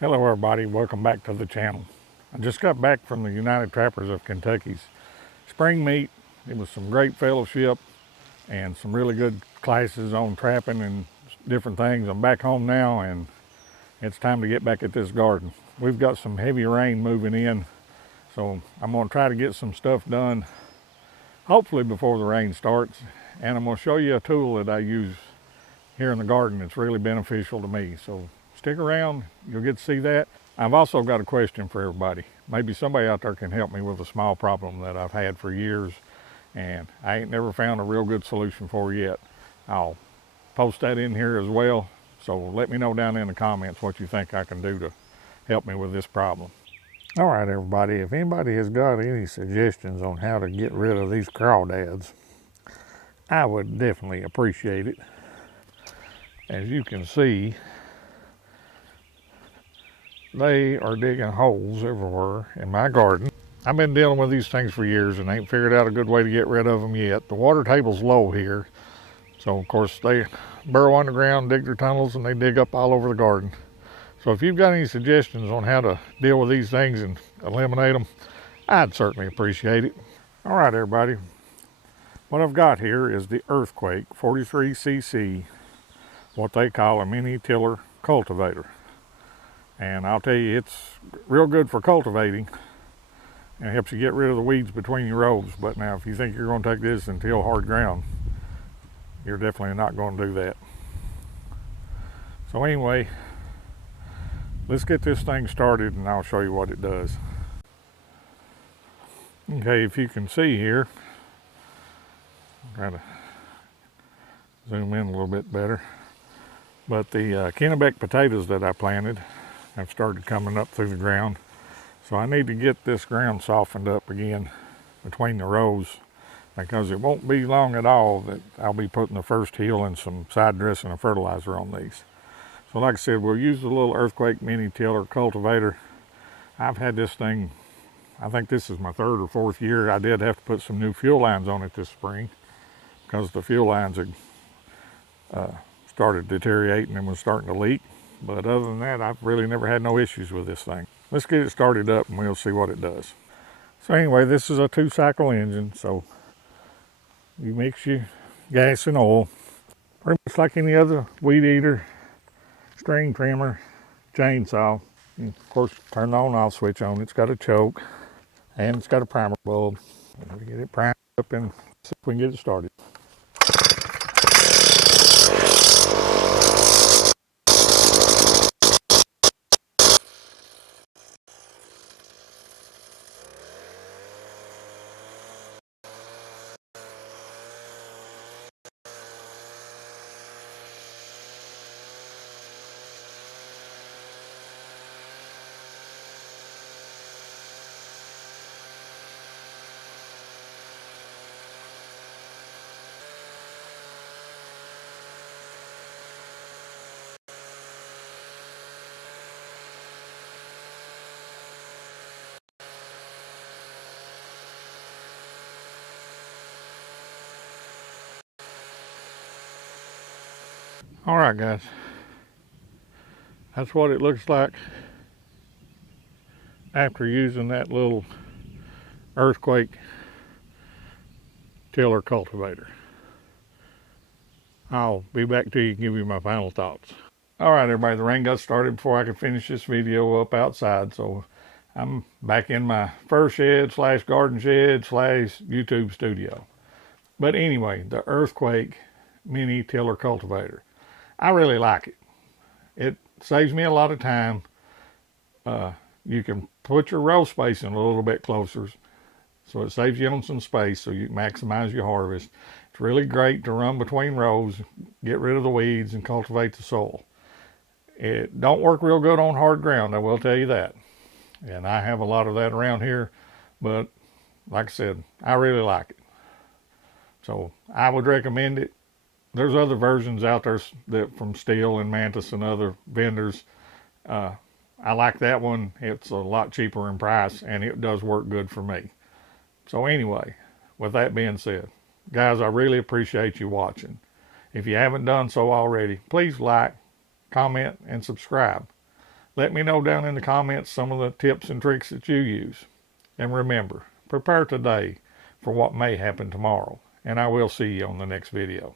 Hello everybody, welcome back to the channel. I just got back from the United Trappers of Kentucky's spring meet. It was some great fellowship and some really good classes on trapping and different things. I'm back home now and it's time to get back at this garden. We've got some heavy rain moving in, so I'm going to try to get some stuff done hopefully before the rain starts. And I'm going to show you a tool that I use here in the garden that's really beneficial to me. So stick around, you'll get to see that. I've also got a question for everybody. Maybe somebody out there can help me with a small problem that I've had for years and I ain't never found a real good solution for yet. I'll post that in here as well. So let me know down in the comments what you think I can do to help me with this problem. All right, everybody, if anybody has got any suggestions on how to get rid of these crawdads, I would definitely appreciate it. As you can see, they are digging holes everywhere in my garden. I've been dealing with these things for years and ain't figured out a good way to get rid of them yet. The water table's low here, so of course they burrow underground, dig their tunnels, and they dig up all over the garden. So if you've got any suggestions on how to deal with these things and eliminate them, I'd certainly appreciate it. All right, everybody, what I've got here is the Earthquake 43cc, what they call a mini tiller cultivator. And I'll tell you, it's real good for cultivating and it helps you get rid of the weeds between your rows. But now if you think you're going to take this and till hard ground, you're definitely not going to do that. So anyway, let's get this thing started and I'll show you what it does. Okay, if you can see here, I'll try to zoom in a little bit better. But the Kennebec potatoes that I planted have started coming up through the ground. So I need to get this ground softened up again between the rows, because it won't be long at all that I'll be putting the first hill and some side dressing and fertilizer on these. So like I said, we'll use the little Earthquake mini tiller cultivator. I've had this thing, I think this is my third or fourth year. I did have to put some new fuel lines on it this spring because the fuel lines had started deteriorating and was starting to leak. But other than that, I've really never had no issues with this thing. Let's get it started up and we'll see what it does. So anyway, this is a 2-cycle engine, so you mix your gas and oil, pretty much like any other weed eater, string trimmer, chainsaw. And of course, turn the on-off switch on. It's got a choke and it's got a primer bulb. We'll get it primed up and see if we can get it started. All right, guys, that's what it looks like after using that little Earthquake tiller cultivator. I'll be back to you and give you my final thoughts. All right, everybody, the rain got started before I could finish this video up outside, so I'm back in my fur shed slash garden shed slash YouTube studio. But anyway, the Earthquake mini tiller cultivator. I really like it. It saves me a lot of time. You can put your row spacing a little bit closer, so it saves you on some space so you maximize your harvest. It's really great to run between rows, get rid of the weeds, and cultivate the soil. It don't work real good on hard ground, I will tell you that. And I have a lot of that around here, but like I said, I really like it. So I would recommend it. There's other versions out there that from Steel and Mantis and other vendors. I like that one. It's a lot cheaper in price and it does work good for me. So anyway, with that being said, guys, I really appreciate you watching. If you haven't done so already, please like, comment, and subscribe. Let me know down in the comments some of the tips and tricks that you use. And remember, prepare today for what may happen tomorrow. And I will see you on the next video.